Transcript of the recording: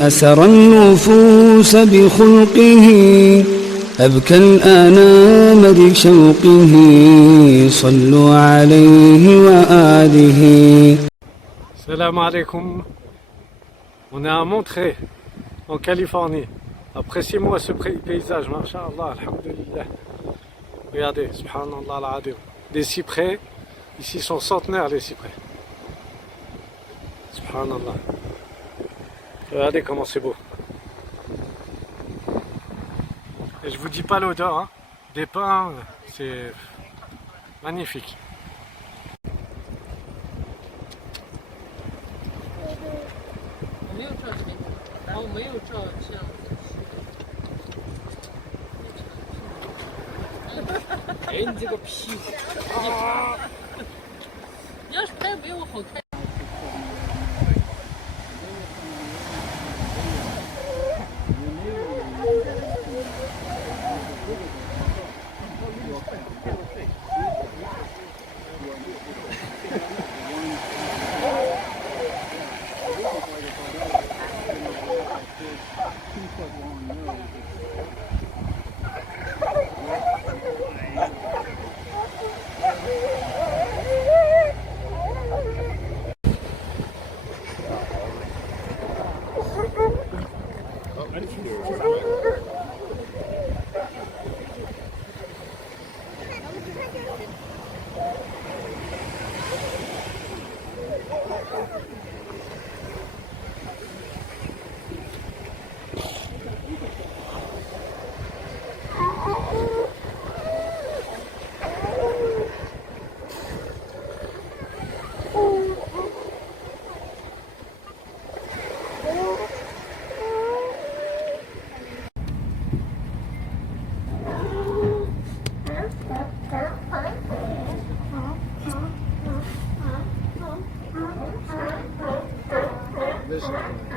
أسر النفوس بخلقه أبكى الأنام بشوقه صلوا عليه وآله. Salam alaikum. On est à Monterey, en Californie. Appréciez-moi ce paysage, masha'Allah, alhamdulillah. Regardez, subhanallah al-adim. Des cyprès, ici sont centenaires les cyprès. Subhanallah. Regardez comment c'est beau. Et je vous dis pas l'odeur, hein. Des pins, c'est magnifique. Vision.